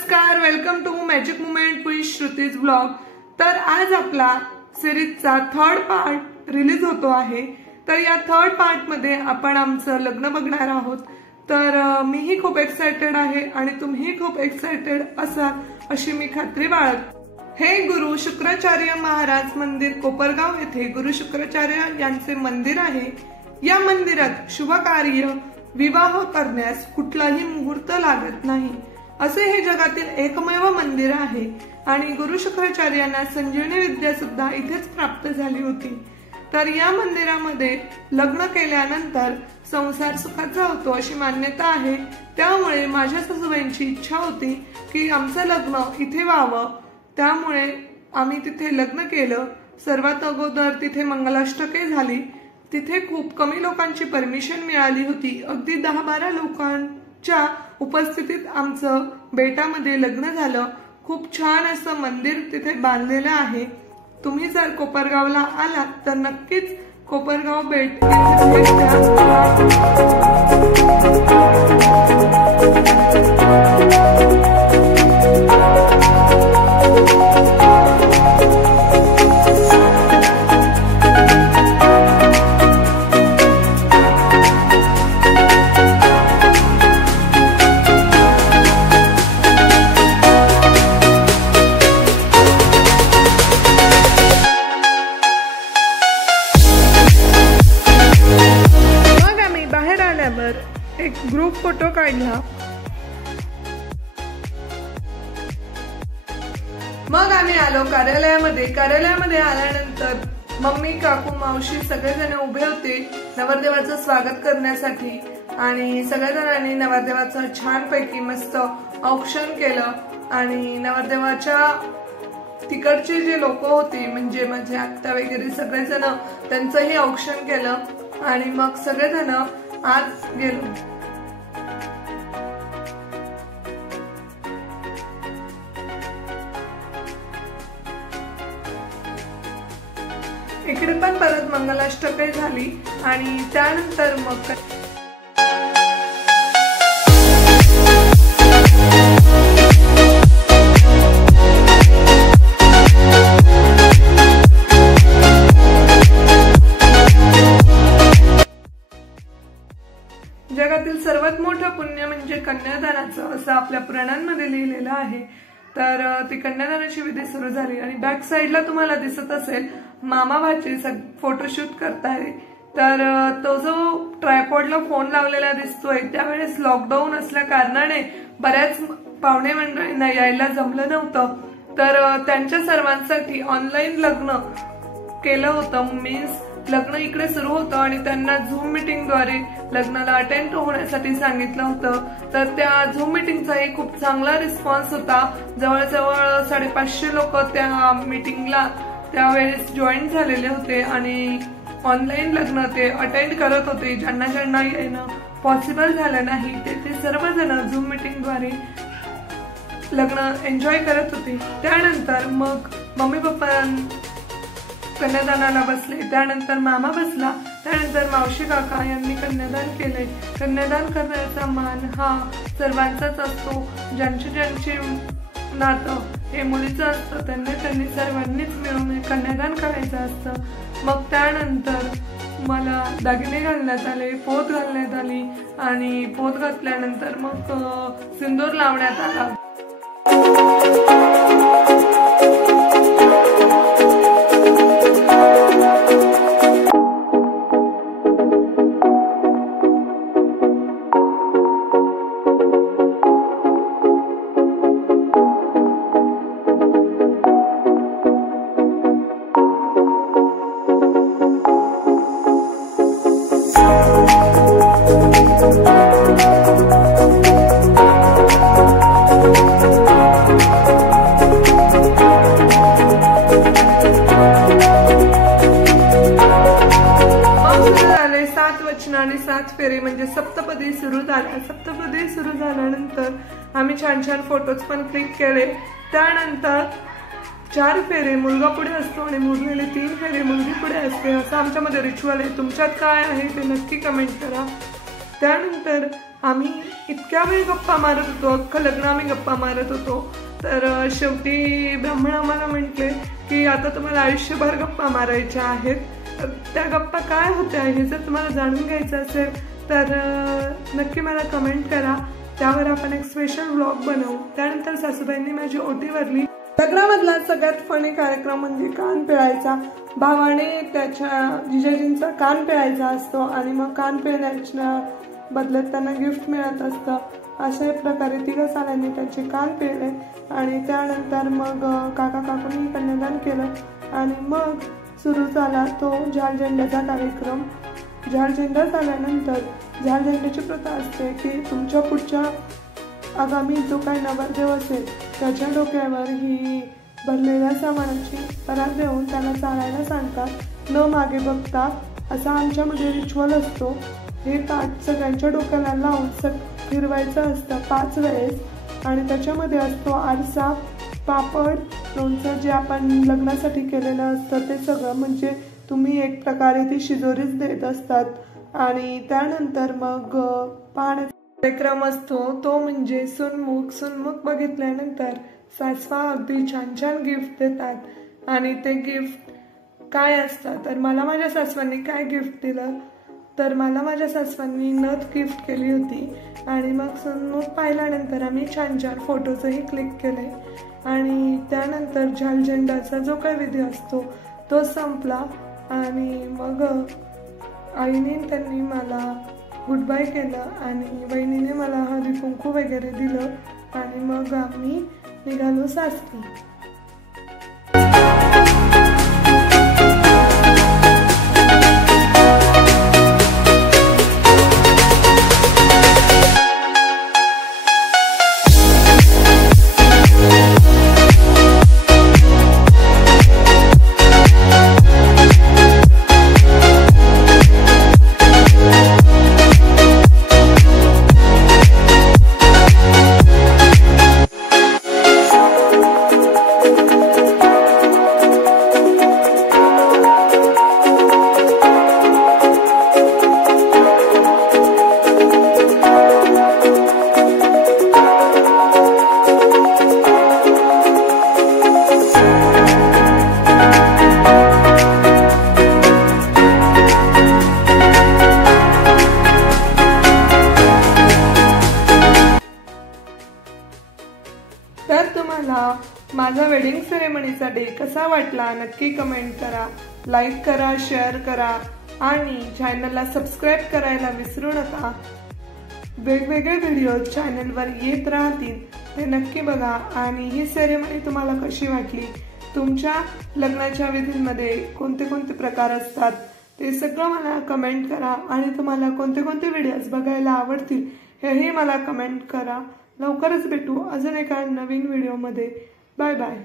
नमस्कार, welcome to magic moment with Shruti's blog. तर आज आपला सिरीजचा थर्ड पार्ट रिलीज होतो आहे। तर या थर्ड पार्ट मध्ये आपण आमचं लग्न बघणार आहोत। तर मीही खूप एक्साइटेड आहे आणि तुम्हीही खूप एक्साइटेड असाल अशी मी खात्री बाळगते। हे गुरु शुक्राचार्य महाराज मंदिर कोपरगाव येथे गुरु शुक्राचार्य यांचे मंदिर आहे। या मंदिरात शुभ कार्य विवाह करण्यास कुठलाही मुहूर्त लागत नाही असे हे जगातील एकमेव मंदिर आहे। आणि गुरु शुक्राचार्यांना संजीवनी विद्या सुद्धा इथेच प्राप्त झाली होती। तर या मंदिरामध्ये लग्न केल्यानंतर संसार सुखाचा होतो अशी मान्यता आहे। त्यामुळे माझ्या सासूबाईंची इच्छा होती की आमचं लग्न इथे व्हावं, त्यामुळे आम्ही तिथे लग्न केलं। सर्वात अगोदर तिथे मंगलाष्टके झाली। तिथे खूप कमी लोकांची परमिशन मिळाली होती। अगदी 10-12 लोकांच्या उपस्थितीत आमचं बेटामध्ये लग्न झालं। खूप छान असं मंदिर तिथे बांधलेलं आहे। तुम्ही जर कोपरगावला आलात तर नक्कीच कोपरगाव बेट भेट द्या। एक ग्रुप फोटो काढला। मग आम्ही आलो कार्यालयामध्ये आल्यानंतर मम्मी, काकू, मावशी सगळेजण उभे होते नवरदेवाचं स्वागत करण्यासाठी। आणि सगळेजणांनी नवरदेवाचं छानपैकी मस्त औक्षण केलं। आणि नवरदेवाच्या तिकडचे जे लोक होते म्हणजे माझे आत्या वगैरे सगळेजण त्यांचंही औक्षण केलं। आणि मग सगळेजण आत गेलो। इकडे पण परत मंगलाष्टके झाली आणि त्यानंतर मग जगातील सर्वात मोठं पुण्य म्हणजे कन्यादानाचं असं आपल्या पुराणांमध्ये लिहिलेलं आहे। तर ती कन्यादानाची विधी सुरू झाली आणि बॅक साइडला तुम्हाला दिसत असेल मामा भाची फोटोशूट करताय। तर तो जो ट्रायपॉडला फोन लावलेला दिसतोय त्यावेळेस लॉकडाऊन असल्या कारणाने बऱ्याच पाहुणे मंडळींना यायला जमलं नव्हतं। तर त्यांच्या सर्वांसाठी ऑनलाईन लग्न केलं होतं। मीन्स लग्न इकडे सुरू होतं आणि त्यांना झूम मीटिंगद्वारे लग्नाला अटेंड होण्यासाठी सांगितलं होतं। तर त्या झूम मीटिंगचाही खूप चांगला रिस्पॉन्स होता। जवळजवळ 550 लोक त्या मीटिंगला त्यावेळेस जॉईन झालेले होते आणि ऑनलाईन लग्न ते अटेंड करत होते। ज्यांना येणं पॉसिबल झालं नाही ते सर्वजण झूम मीटिंगद्वारे लग्न एन्जॉय करत होते। त्यानंतर मग मम्मी पप्पा कन्यादानाला बसले, त्यानंतर मामा बसला, त्यानंतर मावशी काका यांनी कन्यादान केले। कन्यादान करण्याचा मान हा सर्वांचाच असतो। ज्यांचे नातं हे मुलीचं असतं त्यांनी सर्वांनीच मिळून कन्यादान करायचं असतं। मग त्यानंतर मला दागिने घालण्यात आले, पोत घालण्यात आली आणि पोत घातल्यानंतर मग सिंदूर लावण्यात आला। आणि 7 फेरे म्हणजे सप्तपदी सुरू झाल्या। सप्तपदी सुरू झाल्यानंतर आम्ही छान छान फोटोज पण क्लिक केले। त्यानंतर 4 फेरे मुलगा पुढे असतो आणि मुलीले 3 फेरे मुलगी पुढे असते, असं आमच्यामध्ये रिच्युअल आहे। तुमच्यात काय आहे ते नक्की कमेंट करा। त्यानंतर आम्ही इतक्या वेळ गप्पा मारत होतो, अख्खं लग्न आम्ही गप्पा मारत होतो. तर शेवटी ब्राह्मण आम्हाला म्हटले की आता तुम्हाला आयुष्यभर गप्पा मारायच्या आहेत. त्या गप्पा काय होत्या हे जर तुम्हाला जाणून घ्यायचं असेल तर नक्की मला कमेंट करा. त्यावर आपण एक स्पेशल व्लॉग बनवू. त्यानंतर सासूबाईंनी माझी ओटी भरली. लग्नामधला सगळ्यात फनी कार्यक्रम म्हणजे कान पिळायचा. भावाने त्याच्या जिजाजींचा कान पिळायचा असतो आणि मग कान पिळण्याच्या बदल्यात त्यांना गिफ्ट मिळत असतं. अशा प्रकारे 3 सालांनी त्यांचे कान पिळले आणि त्यानंतर मग काका काकूंनी कन्यादान केलं आणि मग सुरू झाला तो झाल झेंड्याचा कार्यक्रम. झाल झेंडा झाल्यानंतर झाल झेंड्याची प्रथा असते की तुमच्या पुढच्या आगामी जो काही नवरदेव असेल त्याच्या डोक्यावर ही भरलेल्या सामानाची परात देऊन त्याला चालायला सांगतात न मागे बघता. असा आमच्यामध्ये रिच्युअल असतो. हे ताट सगळ्यांच्या डोक्याला लावून फिरवायचं असतं 5 वेळेस आणि त्याच्यामध्ये असतो आरसा, पापड, लोणचं जे आपण लग्नासाठी केलेलं असतं ते सगळं. म्हणजे तुम्ही एक प्रकारे ती शिजोरीच देत असतात. आणि त्यानंतर मग पाहण्याचा कार्यक्रम असतो तो म्हणजे सुनमुख. सुनमुख बघितल्यानंतर सासवा अगदी छान छान गिफ्ट देतात आणि ते गिफ्ट काय असतं तर मला माझ्या सासवांनी काय गिफ्ट दिलं तर मला माझ्या सासवांनी नथ गिफ्ट केली होती. आणि मग सुनमुख पाहिल्यानंतर आम्ही छान छान फोटोजही क्लिक केले आणि त्यानंतर झाल झेंडाचा जो काही विधी असतो तो संपला आणि मग आईने त्यांनी मला गुड बाय केलं आणि बहिणीने मला हळदी कुंकू वगैरे दिलं आणि मग आम्ही निघालो सासरी. तर तुम्हाला माझा वेडिंग सेरेमनीचा डे कसा वाटला नक्की कमेंट करा, लाईक करा, शेअर करा आणि चॅनलला सबस्क्राईब करायला विसरू नका. वेगवेगळे व्हिडिओ चॅनलवर येत राहतील ते नक्की बघा. आणि ही सेरेमनी तुम्हाला कशी वाटली, तुमच्या लग्नाच्या विधींमध्ये कोणते कोणते प्रकार असतात ते सगळं मला कमेंट करा. आणि तुम्हाला कोणते कोणते व्हिडिओज बघायला आवडतील हेही मला कमेंट करा. लवकरच भेटू अजून एका नवीन व्हिडिओमध्ये. Bye bye.